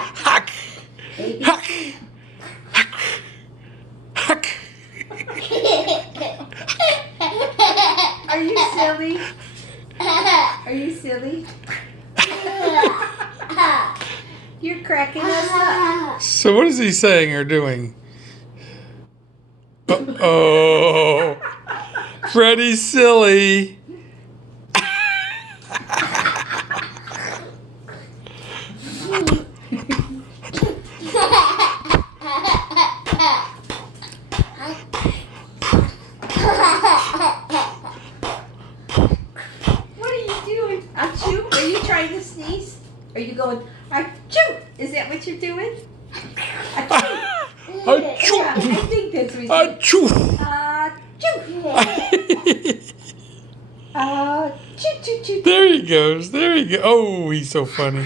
Hack. Hack. Hack. Are you silly? Are you silly? You're cracking us up. So what is he saying or doing? Oh, Freddie's silly. What are you doing? Achoo? Are you trying to sneeze? Are you going, achoo? Is that what you're doing? Achoo. Achoo. Yeah, I think that's what you're Achoo. Achoo. Choo choo choo. There he goes. There he goes. Oh, he's so funny.